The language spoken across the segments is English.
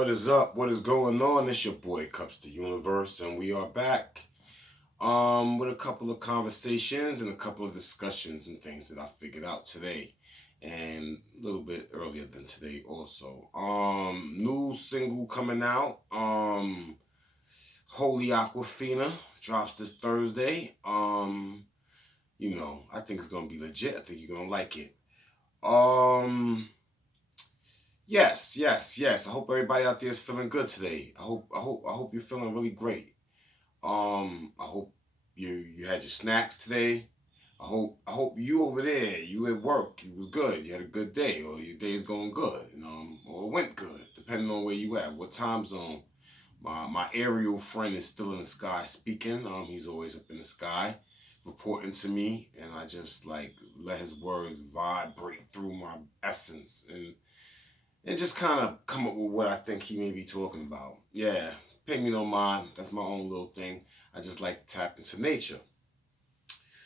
What is up? What is going on? It's your boy Cups the Universe, and we are back with a couple of conversations and a couple of discussions and things that I figured out today, and a little bit earlier than today also. New single coming out. Holy Aquafina drops this Thursday. I think it's gonna be legit. I think you're gonna like it. Yes. I hope everybody out there is feeling good today. I hope you're feeling really great. I hope you had your snacks today. I hope you over there, you at work, it was good. You had a good day, or your day is going good, or it went good, depending on where you at, what time zone. My aerial friend is still in the sky speaking. He's always up in the sky, reporting to me, and I just like let his words vibrate through my essence and just kind of come up with what I think he may be talking about. Yeah, pay me no mind. That's my own little thing. I just like to tap into nature.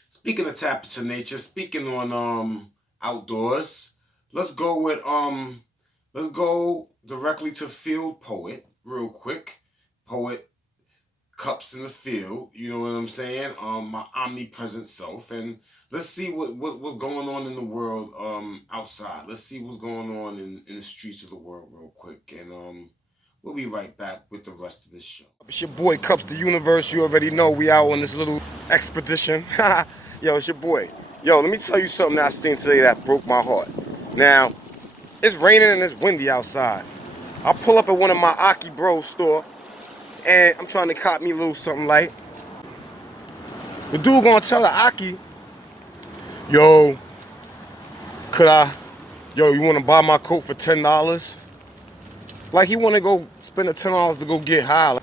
Speaking of tap into nature, speaking on outdoors, let's go directly to Field Poet real quick. Poet Cups in the Field, you know what I'm saying? My omnipresent self, and let's see what's going on in the world outside. Let's see what's going on in the streets of the world real quick, and we'll be right back with the rest of this show. It's your boy Cups the Universe. You already know we out on this little expedition. Yo, it's your boy. Yo, let me tell you something that I seen today that broke my heart. Now, it's raining and it's windy outside. I pull up at one of my Aki Bros store, and I'm trying to cop me a little something light. The dude gonna tell the Aki, yo, you wanna buy my coat for $10? Like he wanna go spend the $10 to go get high.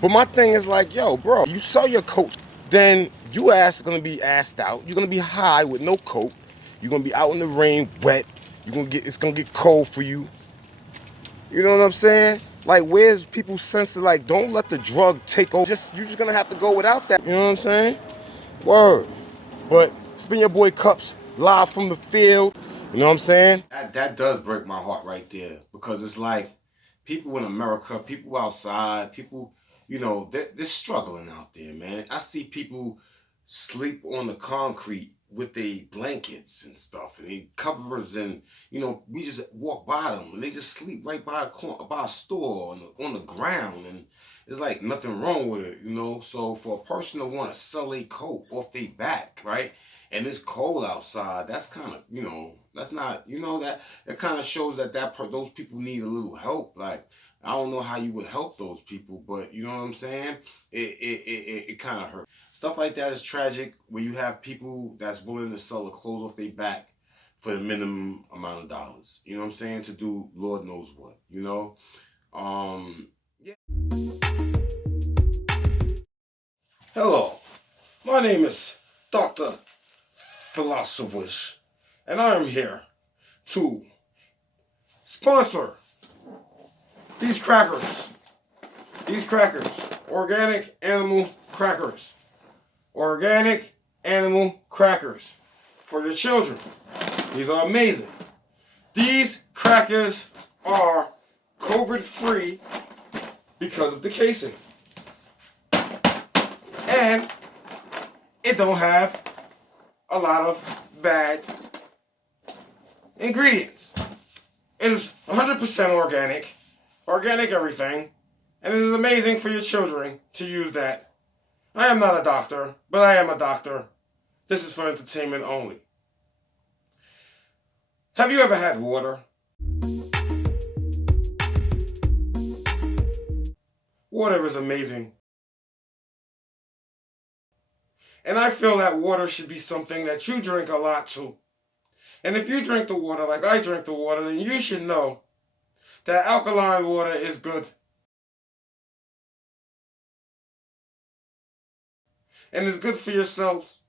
But my thing is like, yo, bro, you sell your coat, then you ass gonna be assed out. You're gonna be high with no coat. You're gonna be out in the rain, wet. It's gonna get cold for you. You know what I'm saying? Like, where's people's sense of like, don't let the drug take over. You're just gonna have to go without that. You know what I'm saying? Word. But it's been your boy Cups live from the field. You know what I'm saying? That does break my heart right there, because it's like people in America, people outside, people, they're struggling out there, man. I see people sleep on the concrete with their blankets and stuff, and they covers, and we just walk by them, and they just sleep right by a store on the ground, and it's like nothing wrong with it, So for a person to want to sell a coat off their back, right, and it's cold outside, that's kind of, that's not, that kind of shows that those people need a little help. Like, I don't know how you would help those people, but you know what I'm saying? It kind of hurts. Stuff like that is tragic when you have people that's willing to sell the clothes off their back for the minimum amount of dollars. You know what I'm saying? To do Lord knows what, Yeah. Hello, my name is Dr. Philosopher, and I am here to sponsor these crackers. Organic animal crackers. Organic animal crackers for your children. These are amazing. These crackers are COVID-free because of the casing. And it don't have a lot of bad ingredients. It is 100% organic everything, and it is amazing for your children to use that. I am not a doctor, but I am a doctor. This is for entertainment only. Have you ever had water? Water is amazing. And I feel that water should be something that you drink a lot too. And if you drink the water like I drink the water, then you should know that alkaline water is good. And it's good for your cells.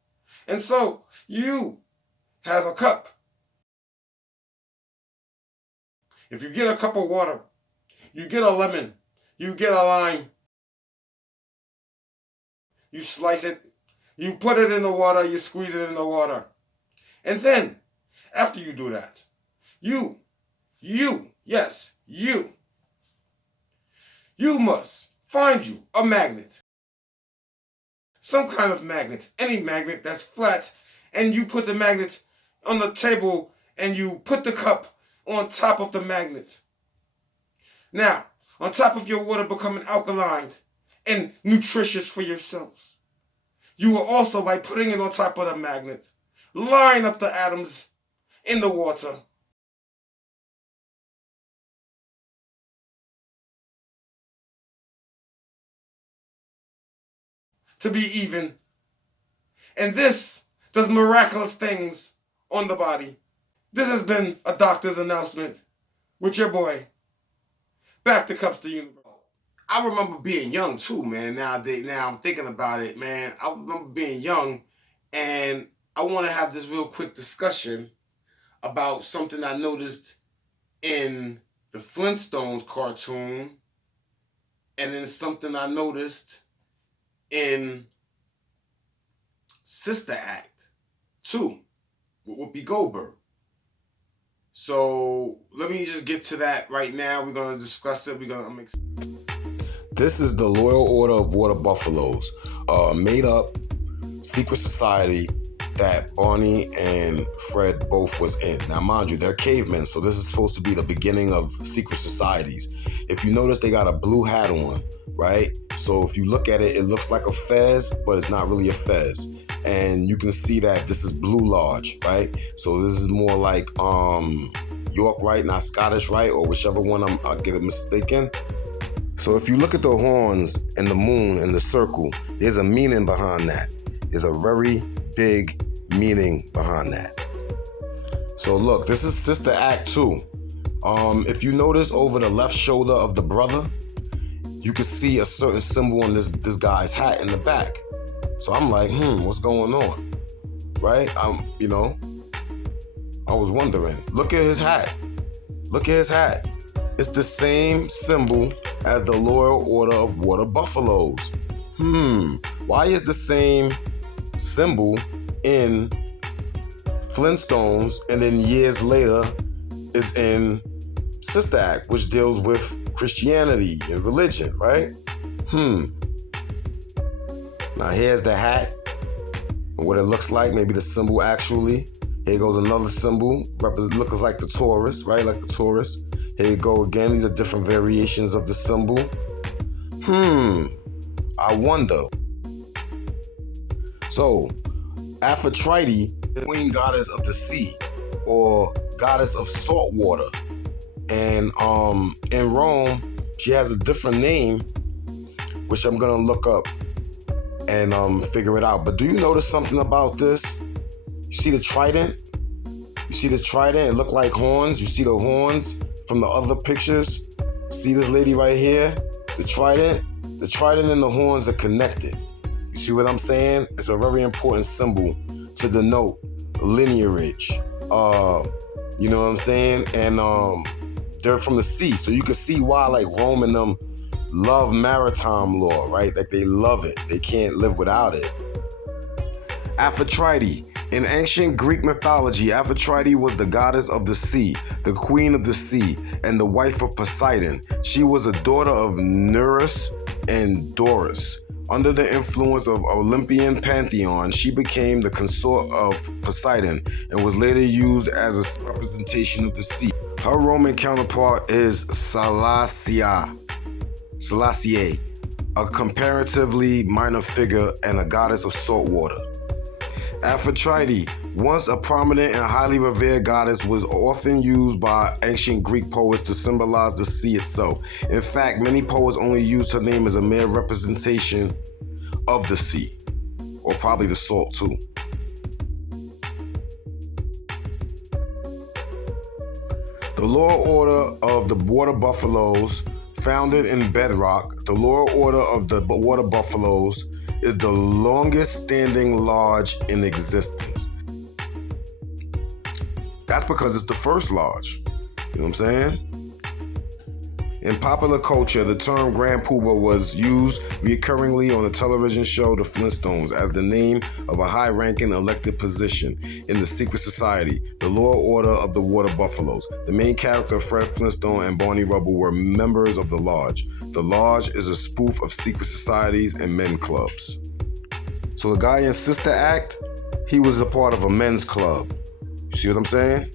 And so, you have a cup. If you get a cup of water, you get a lemon, you get a lime, you slice it, you put it in the water, you squeeze it in the water. And then, after you do that, you You must find you a magnet. Some kind of magnet, any magnet that's flat, and you put the magnet on the table and you put the cup on top of the magnet. Now, on top of your water becoming alkaline and nutritious for your cells, you will also, by putting it on top of the magnet, line up the atoms in the water. To be even. And this does miraculous things on the body. This has been a doctor's announcement with your boy. Back to Cups to Universe. I remember being young too, man. Now I'm thinking about it, man. I remember being young, and I want to have this real quick discussion about something I noticed in the Flintstones cartoon, and then something I noticed in Sister Act 2 with Whoopi Goldberg. So let me just get to that right now. We're going to discuss it. This is the Loyal Order of Water Buffaloes, made up secret society that Barney and Fred both was in. Now, mind you, they're cavemen, so this is supposed to be the beginning of secret societies. If you notice, they got a blue hat on, right? So if you look at it, it looks like a fez, but it's not really a fez. And you can see that this is Blue Lodge, right? So this is more like York Rite, not Scottish Rite, or whichever one I get it mistaken. So if you look at the horns and the moon and the circle, there's a meaning behind that. There's a very big meaning behind that. So look, this is Sister Act 2. If you notice over the left shoulder of the brother, you can see a certain symbol on this guy's hat in the back. So I'm like, what's going on? Right? I was wondering. Look at his hat. Look at his hat. It's the same symbol as the Loyal Order of Water Buffaloes. Why is the same symbol in Flintstones and then years later is in Sister Act, which deals with Christianity and religion, right? Now here's the hat and what it looks like, maybe the symbol actually. Here goes another symbol, looks like the Taurus, right? Like the Taurus. Here you go again, these are different variations of the symbol. I wonder. So, Aphrodite, queen goddess of the sea, or goddess of salt water. And in Rome, she has a different name, which I'm gonna look up and figure it out. But do you notice something about this? You see the trident? You see the trident? It look like horns. You see the horns from the other pictures? See this lady right here? The trident? The trident and the horns are connected. You see what I'm saying? It's a very important symbol to denote lineage. You know what I'm saying? And they're from the sea. So you can see why like Rome and them love maritime law, right? Like they love it. They can't live without it. Aphrodite. In ancient Greek mythology, Aphrodite was the goddess of the sea, the queen of the sea, and the wife of Poseidon. She was a daughter of Nereus and Doris. Under the influence of Olympian pantheon, she became the consort of Poseidon and was later used as a representation of the sea. Her Roman counterpart is Selassie, a comparatively minor figure and a goddess of salt water. Aphrodite, once a prominent and highly revered goddess, was often used by ancient Greek poets to symbolize the sea itself. In fact, many poets only used her name as a mere representation of the sea, or probably the salt too. The Loyal Order of the Water Buffaloes, founded in Bedrock, the Loyal Order of the Water Buffaloes is the longest standing lodge in existence. That's because it's the first lodge. You know what I'm saying? In popular culture, the term Grand Poobah was used recurringly on the television show The Flintstones as the name of a high-ranking elected position in the secret society, the Law Order of the Water Buffaloes. The main character, Fred Flintstone and Barney Rubble, were members of the Lodge. The Lodge is a spoof of secret societies and men clubs. So the guy in Sister Act, he was a part of a men's club. You see what I'm saying?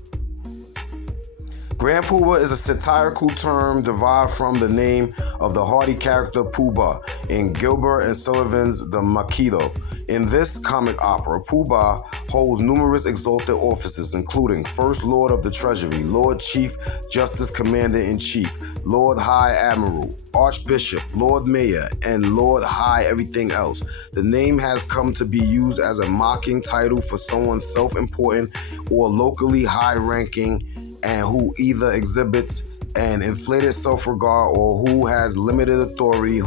Grand Poobah is a satirical term derived from the name of the hardy character Pooh-Bah in Gilbert and Sullivan's The Mikado. In this comic opera, Pooh-Bah holds numerous exalted offices, including First Lord of the Treasury, Lord Chief Justice Commander-in-Chief, Lord High Admiral, Archbishop, Lord Mayor, and Lord High everything else. The name has come to be used as a mocking title for someone self-important or locally high-ranking and who either exhibits an inflated self-regard or who has limited authority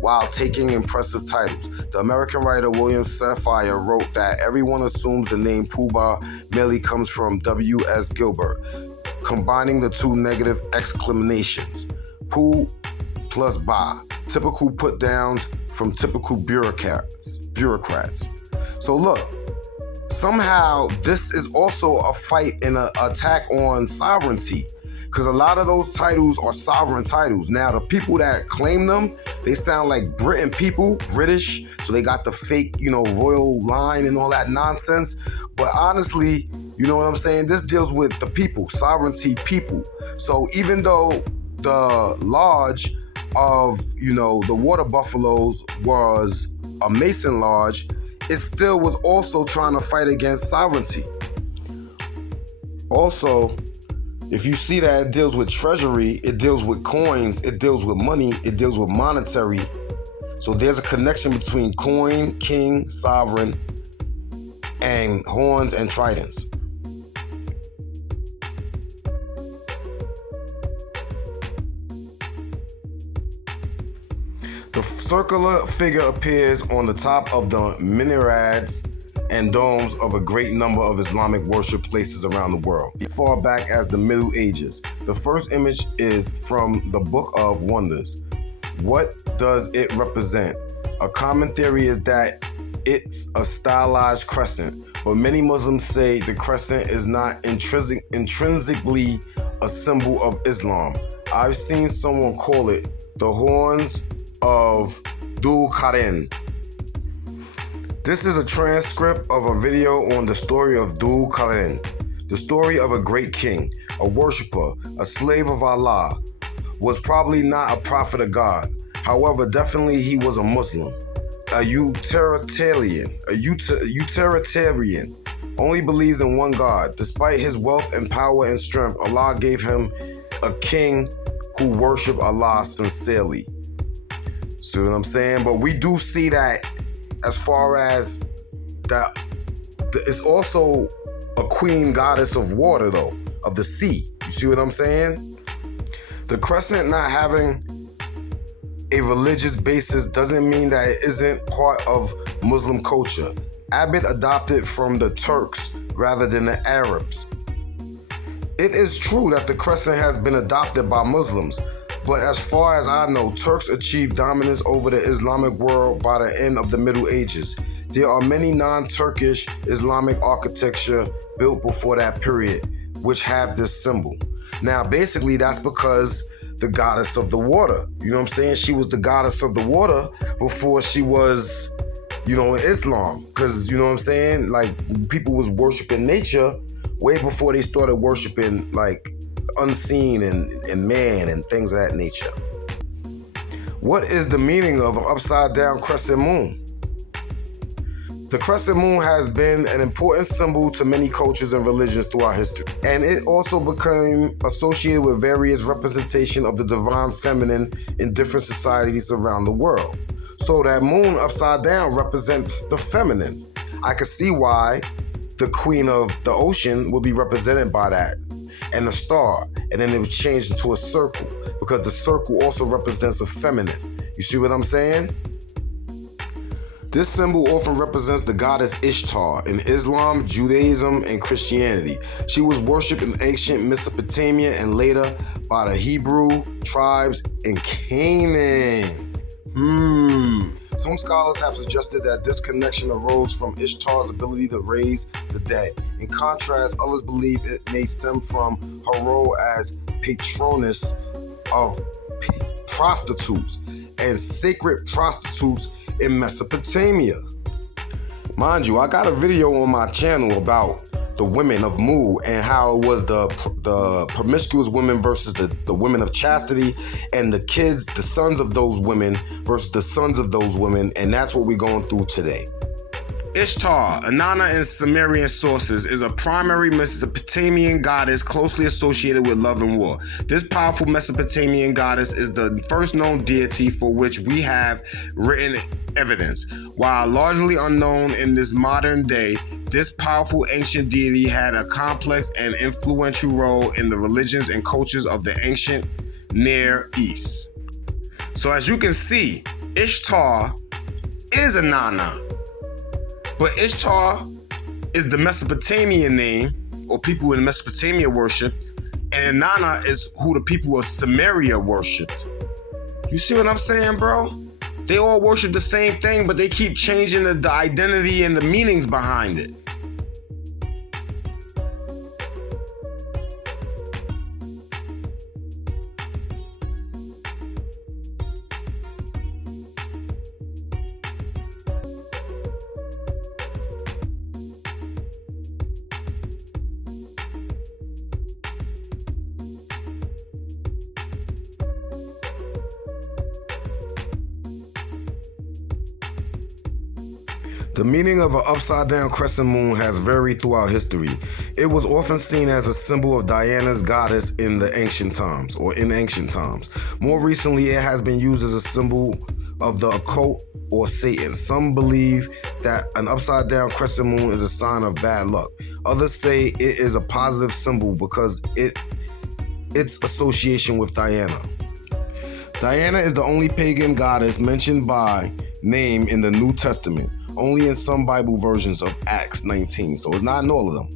while taking impressive titles. The American writer William Safire wrote that everyone assumes the name Pooh-Bah merely comes from W.S. Gilbert, combining the two negative exclamations, Pooh plus Bah, typical put-downs from typical bureaucrats. So look, somehow this is also a fight and an attack on sovereignty, because a lot of those titles are sovereign titles. Now, the people that claim them, they sound like Britain people, British, so they got the fake, royal line and all that nonsense. But honestly, you know what I'm saying? This deals with the people, sovereignty people. So even though the lodge of, the water buffaloes was a Mason lodge, it still was also trying to fight against sovereignty. Also, if you see that it deals with treasury, it deals with coins, it deals with money, it deals with monetary. So there's a connection between coin, king, sovereign, and horns and tridents. The circular figure appears on the top of the minarets and domes of a great number of Islamic worship places around the world, far back as the Middle Ages. The first image is from the Book of Wonders. What does it represent? A common theory is that it's a stylized crescent, but many Muslims say the crescent is not intrinsically a symbol of Islam. I've seen someone call it the horns of Dhul Qa'rin. This is a transcript of a video on the story of Dhul Qa'rin, the story of a great king, a worshiper, a slave of Allah. Was probably not a prophet of God. However, definitely he was a Muslim, a utilitarian, only believes in one God. Despite his wealth and power and strength, Allah gave him a king who worshiped Allah sincerely. See what I'm saying? But we do see that as far as that, it's also a queen goddess of water, though, of the sea. You see what I'm saying? The crescent not having a religious basis doesn't mean that it isn't part of Muslim culture. Abbott adopted from the Turks rather than the Arabs. It is true that the crescent has been adopted by Muslims, but as far as I know, Turks achieved dominance over the Islamic world by the end of the Middle Ages. There are many non-Turkish Islamic architecture built before that period, which have this symbol. Now, basically, that's because the goddess of the water, you know what I'm saying? She was the goddess of the water before she was, in Islam. Because, you know what I'm saying? Like, people was worshiping nature way before they started worshiping, like, unseen and man and things of that nature. What is the meaning of an upside down crescent moon? The crescent moon has been an important symbol to many cultures and religions throughout history, and it also became associated with various representation of the divine feminine in different societies around the world. So that moon upside down represents the feminine. I can see why the queen of the ocean would be represented by that, and the star, and then it was changed into a circle because the circle also represents a feminine. You see what I'm saying? This symbol often represents the goddess Ishtar in Islam, Judaism, and Christianity. She was worshipped in ancient Mesopotamia and later by the Hebrew tribes in Canaan. Some scholars have suggested that this connection arose from Ishtar's ability to raise the dead. In contrast, others believe it may stem from her role as patroness of prostitutes and sacred prostitutes in Mesopotamia. Mind you, I got a video on my channel about the women of Mu and how it was the promiscuous women versus the women of chastity, and the kids, the sons of those women versus the sons of those women, and that's what we're going through today. Ishtar, Inanna in Sumerian sources, is a primary Mesopotamian goddess closely associated with love and war. This powerful Mesopotamian goddess is the first known deity for which we have written evidence. While largely unknown in this modern day, this powerful ancient deity had a complex and influential role in the religions and cultures of the ancient Near East. So as you can see, Ishtar is Inanna. But Ishtar is the Mesopotamian name, or people in Mesopotamia worship, and Inanna is who the people of Sumeria worshipped. You see what I'm saying, bro? They all worship the same thing, but they keep changing the identity and the meanings behind it. The meaning of an upside-down crescent moon has varied throughout history. It was often seen as a symbol of Diana's goddess in ancient times. More recently, it has been used as a symbol of the occult or Satan. Some believe that an upside-down crescent moon is a sign of bad luck. Others say it is a positive symbol because its association with Diana. Diana is the only pagan goddess mentioned by name in the New Testament. Only in some Bible versions of Acts 19, so it's not in all of them.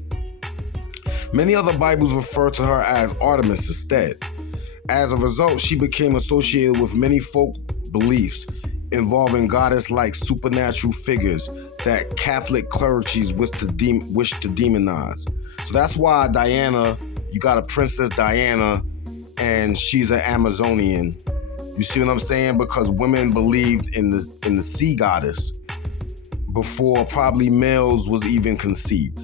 Many other Bibles refer to her as Artemis instead. As a result, she became associated with many folk beliefs involving goddess-like supernatural figures that Catholic clerics wish to demonize. So that's why Diana, you got a Princess Diana, and she's an Amazonian. You see what I'm saying? Because women believed in the sea goddess before probably males was even conceived.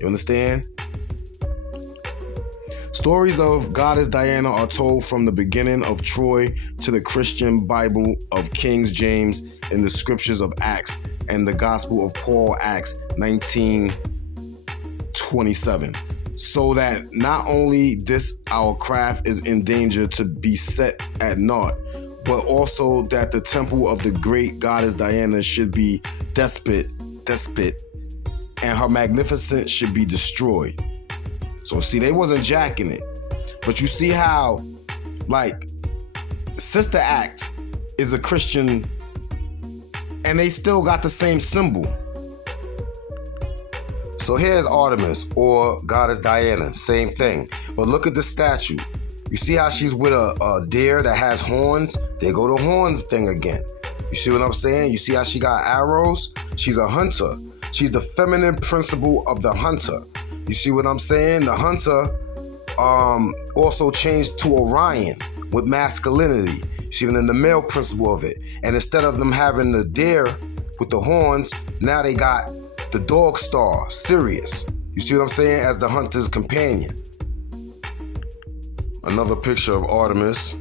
You understand? Stories of Goddess Diana are told from the beginning of Troy to the Christian Bible of King James in the scriptures of Acts and the Gospel of Paul, Acts 19:27. So that not only this our craft is in danger to be set at naught, but also that the temple of the great goddess Diana should be despot, and her magnificence should be destroyed. So see, they wasn't jacking it. But you see how, like, Sister Act is a Christian and they still got the same symbol. So here's Artemis, or Goddess Diana, same thing. But look at the statue. You see how she's with a deer that has horns? There go the horns thing again. You see what I'm saying? You see how she got arrows? She's a hunter. She's the feminine principle of the hunter. You see what I'm saying? The hunter also changed to Orion with masculinity. You see the male principle of it. And instead of them having the deer with the horns, now they got the dog star, Sirius. You see what I'm saying? As the hunter's companion. Another picture of Artemis,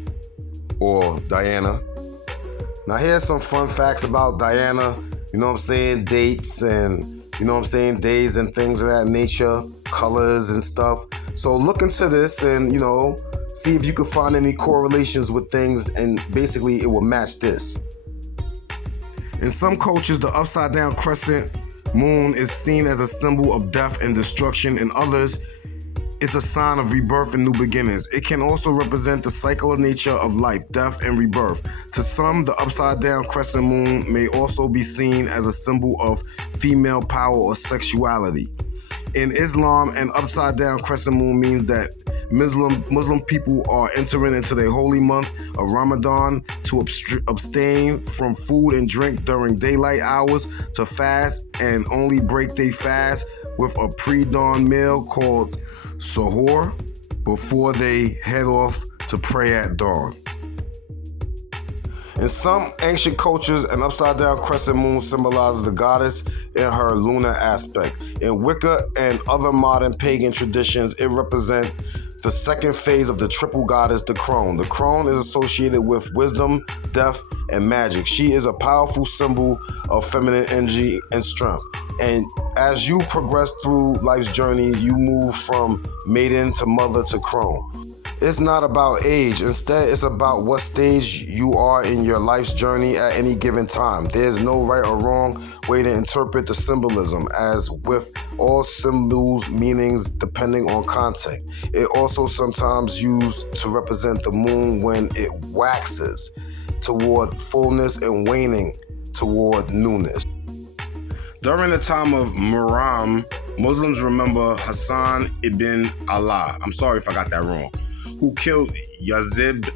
or Diana. Now here's some fun facts about Diana. You know what I'm saying? Dates and, you know what I'm saying, days and things of that nature, colors and stuff. So look into this and, you know, see if you can find any correlations with things, and basically it will match this. In some cultures, the upside down crescent moon is seen as a symbol of death and destruction. In others, it's a sign of rebirth and new beginnings. It can also represent the cycle nature of life, death, and rebirth. To some, the upside down crescent moon may also be seen as a symbol of female power or sexuality. In Islam, an upside down crescent moon means that Muslim people are entering into their holy month of Ramadan to abstain from food and drink during daylight hours, to fast and only break their fast with a pre-dawn meal called sahur before they head off to pray at dawn. In some ancient cultures, an upside-down crescent moon symbolizes the goddess in her lunar aspect. In Wicca and other modern pagan traditions, it represents the second phase of the triple goddess, the crone. The crone is associated with wisdom, death, and magic. She is a powerful symbol of feminine energy and strength. And as you progress through life's journey, you move from maiden to mother to crone. It's not about age. Instead, it's about what stage you are in your life's journey at any given time. There's no right or wrong way to interpret the symbolism, as with all symbols, meanings depending on content. It also sometimes used to represent the moon when it waxes toward fullness and waning toward newness. During the time of Muharram, Muslims remember Hassan ibn Allah. I'm sorry if I got that wrong, who killed Yazid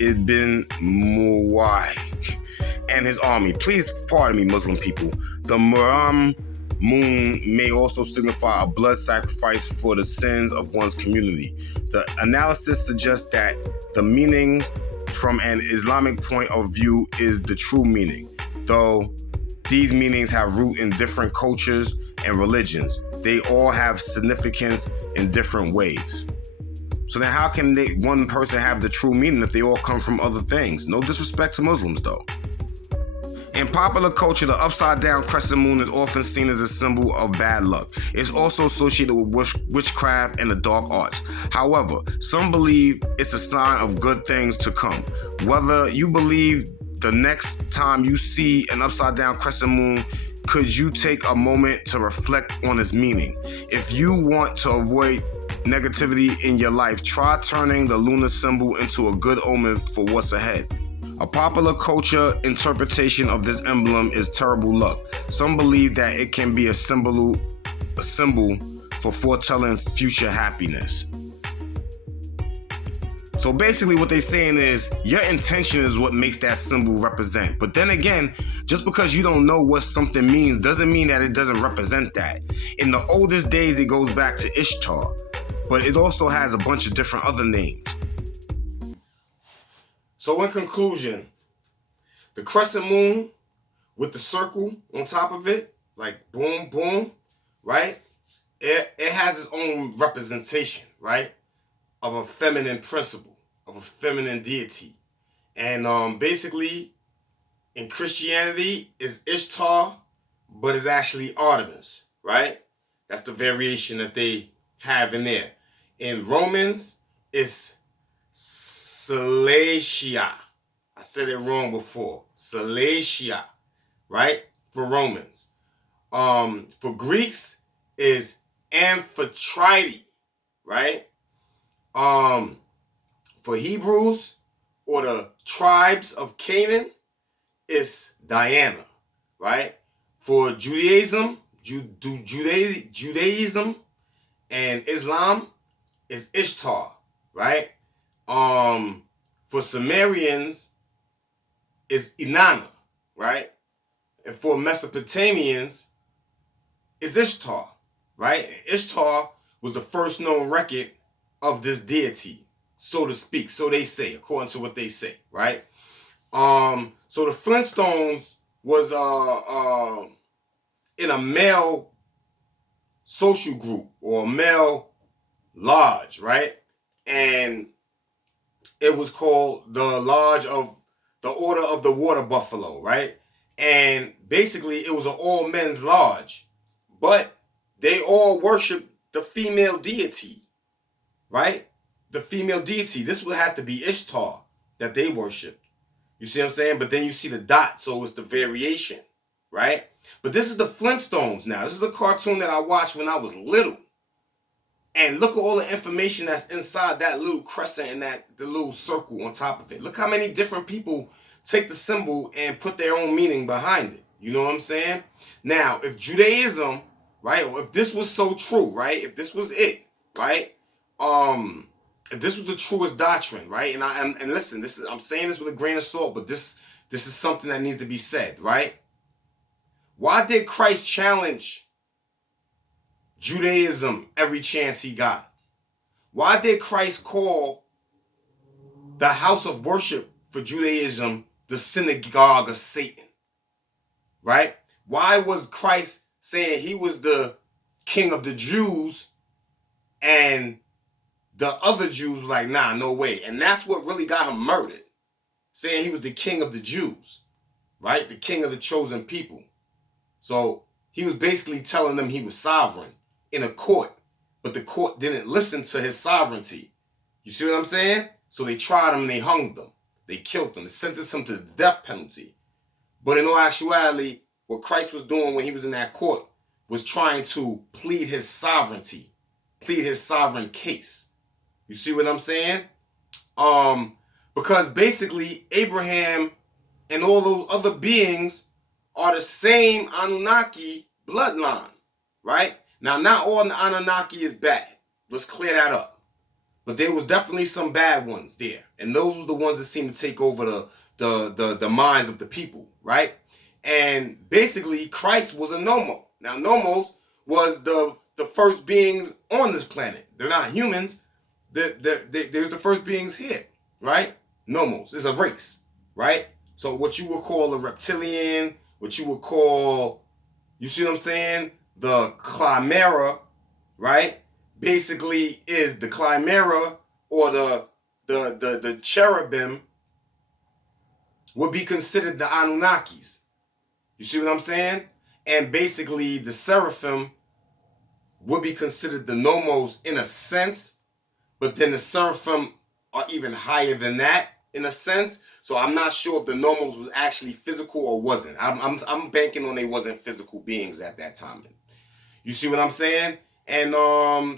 ibn Muawiyah and his army. Please pardon me, Muslim people. The Muharram moon may also signify a blood sacrifice for the sins of one's community. The analysis suggests that the meaning from an Islamic point of view is the true meaning, though these meanings have root in different cultures and religions. They all have significance in different ways. So then how can one person have the true meaning if they all come from other things? No disrespect to Muslims though. In popular culture, the upside-down crescent moon is often seen as a symbol of bad luck. It's also associated with witchcraft and the dark arts. However, some believe it's a sign of good things to come. Whether you believe, the next time you see an upside-down crescent moon, could you take a moment to reflect on its meaning? If you want to avoid negativity in your life, try turning the lunar symbol into a good omen for what's ahead. A popular culture interpretation of this emblem is terrible luck. Some believe that it can be a symbol for foretelling future happiness. So basically what they're saying is your intention is what makes that symbol represent. But then again, just because you don't know what something means doesn't mean that it doesn't represent that. In the oldest days, it goes back to Ishtar, but it also has a bunch of different other names. So in conclusion, the crescent moon with the circle on top of it, like boom, boom, right? It has its own representation, right? Of a feminine principle, of a feminine deity. And basically, in Christianity, is Ishtar, but it's actually Artemis, right? That's the variation that they have in there. In Romans, it's Cilicia. I said it wrong before. Cilicia, right? For Romans. For Greeks, is Amphitrite, right? For Hebrews or the tribes of Canaan, it's Diana, right? For Judaism, Judaism and Islam is Ishtar, right? For Sumerians is Inanna, right? And for Mesopotamians is Ishtar, right? And Ishtar was the first known record of this deity, so to speak. So they say, according to what they say, right? So the Flintstones was in a male social group or a male lodge, right? And it was called the Lodge of the Order of the Water Buffalo, right? And basically it was an all men's lodge, but they all worshiped the female deity, right? The female deity. This would have to be Ishtar that they worshiped. You see what I'm saying? But then you see the dot, so it's the variation, right? But this is the Flintstones now. This is a cartoon that I watched when I was little. And look at all the information that's inside that little crescent and the little circle on top of it. Look how many different people take the symbol and put their own meaning behind it. You know what I'm saying? Now, if Judaism, right, or if this was so true, right, if this was it, right, if this was the truest doctrine, right? And listen, I'm saying this with a grain of salt, but this is something that needs to be said, right? Why did Christ challenge Judaism every chance he got? Why did Christ call the house of worship for Judaism the synagogue of Satan? Right? Why was Christ saying he was the king of the Jews and the other Jews was like, nah, no way? And that's what really got him murdered, saying he was the king of the Jews, right? The king of the chosen people. So he was basically telling them he was sovereign in a court, but the court didn't listen to his sovereignty. You see what I'm saying? So they tried him and they hung them. They killed him. They sentenced him to the death penalty. But in all actuality, what Christ was doing when he was in that court was trying to plead his sovereignty, plead his sovereign case. You see what I'm saying? Because basically Abraham and all those other beings are the same Anunnaki bloodline, right? Now, not all the Anunnaki is bad. Let's clear that up. But there was definitely some bad ones there. And those were the ones that seemed to take over the minds of the people, right? And basically, Christ was a Nomo. Now, Nomos was the first beings on this planet. They're not humans. They're the first beings here, right? Nomos is a race, right? So what you would call a reptilian, what you would call, you see what I'm saying? The chimera, right? Basically is the chimera or the cherubim would be considered the Anunnakis. You see what I'm saying? And basically the seraphim would be considered the nomos in a sense, but then the seraphim are even higher than that in a sense. So I'm not sure if the nomos was actually physical or wasn't. I'm banking on they wasn't physical beings at that time. You see what I'm saying? And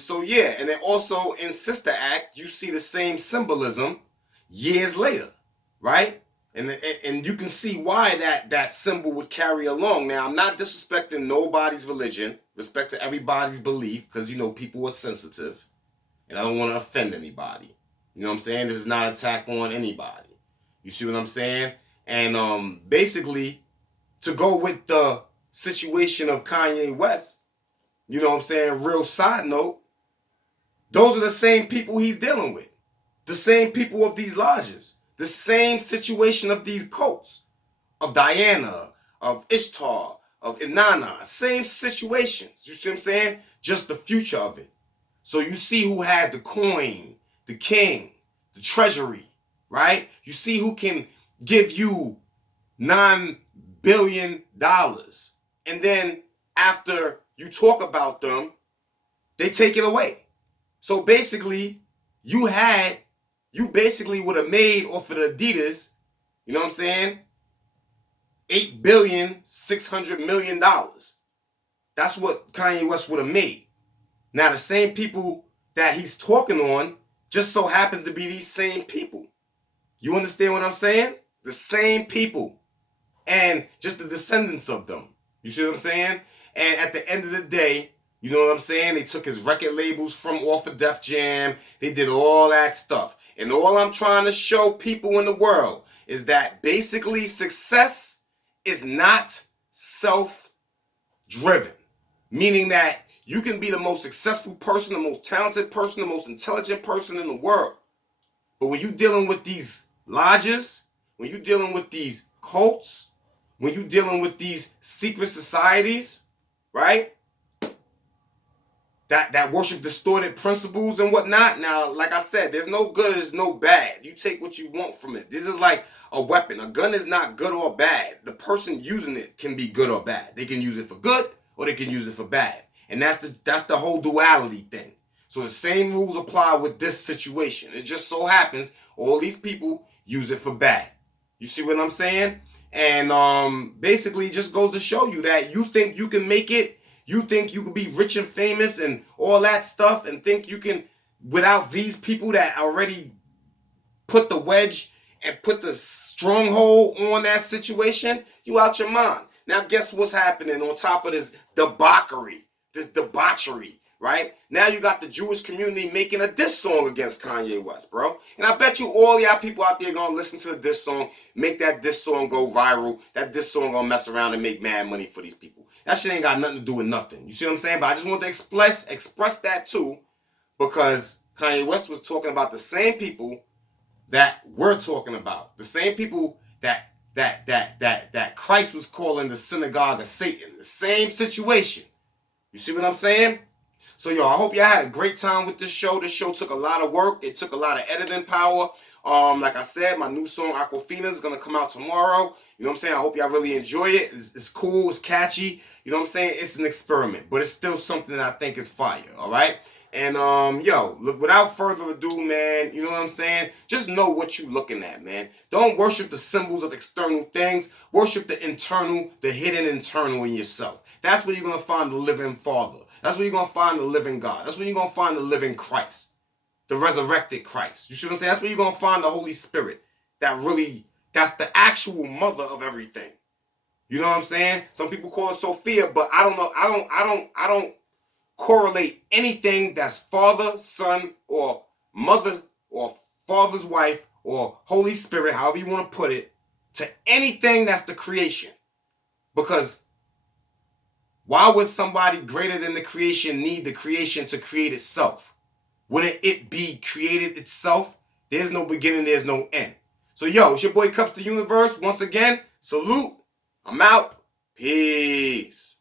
so yeah, and then also in Sister Act, you see the same symbolism years later, right? And you can see why that symbol would carry along. Now, I'm not disrespecting nobody's religion, respect to everybody's belief, because, you know, people are sensitive, and I don't want to offend anybody. You know what I'm saying? This is not an attack on anybody. You see what I'm saying? And basically, to go with the situation of Kanye West, you know what I'm saying, real side note, those are the same people he's dealing with. The same people of these lodges. The same situation of these cults. Of Diana, of Ishtar, of Inanna. Same situations. You see what I'm saying? Just the future of it. So you see who has the coin, the king, the treasury, right? You see who can give you $9 billion. And then after you talk about them, they take it away. So basically, you basically would have made off of the Adidas, you know what I'm saying, $8,600,000,000. That's what Kanye West would have made. Now, the same people that he's talking on just so happens to be these same people. You understand what I'm saying? The same people. And just the descendants of them. You see what I'm saying? And at the end of the day, you know what I'm saying? They took his record labels from off of Def Jam. They did all that stuff. And all I'm trying to show people in the world is that basically success is not self-driven. Meaning that you can be the most successful person, the most talented person, the most intelligent person in the world. But when you're dealing with these lodges, when you're dealing with these cults, when you're dealing with these secret societies, right? That worship distorted principles and whatnot. Now, like I said, there's no good, there's no bad. You take what you want from it. This is like a weapon. A gun is not good or bad. The person using it can be good or bad. They can use it for good or they can use it for bad. And that's the whole duality thing. So the same rules apply with this situation. It just so happens all these people use it for bad. You see what I'm saying? And basically just goes to show you that you think you can make it. You think you can be rich and famous and all that stuff and think you can, without these people that already put the wedge and put the stronghold on that situation, you out your mind. Now guess what's happening on top of this debauchery, right? Now you got the Jewish community making a diss song against Kanye West, bro. And I bet you all y'all people out there gonna listen to the diss song, make that diss song go viral. That diss song gonna mess around and make mad money for these people. That shit ain't got nothing to do with nothing. You see what I'm saying? But I just want to express that too, because Kanye West was talking about the same people that we're talking about. The same people that Christ was calling the synagogue of Satan. The same situation. You see what I'm saying? So, yo, I hope y'all had a great time with this show. This show took a lot of work. It took a lot of editing power. Like I said, my new song, Aquafina, is going to come out tomorrow. You know what I'm saying? I hope y'all really enjoy it. It's cool. It's catchy. You know what I'm saying? It's an experiment, but it's still something that I think is fire, all right? And, yo, look, without further ado, man, you know what I'm saying? Just know what you're looking at, man. Don't worship the symbols of external things. Worship the internal, the hidden internal in yourself. That's where you're going to find the living Father. That's where you're going to find the living God. That's where you're going to find the living Christ, the resurrected Christ. You see what I'm saying? That's where you're going to find the Holy Spirit. That's the actual mother of everything. You know what I'm saying? Some people call it Sophia, but I don't know. I don't correlate anything that's Father, Son, or Mother, or Father's wife, or Holy Spirit, however you want to put it, to anything that's the creation. Because why would somebody greater than the creation need the creation to create itself? Wouldn't it be created itself? There's no beginning, there's no end. So, yo, it's your boy Cups the Universe. Once again, salute. I'm out. Peace.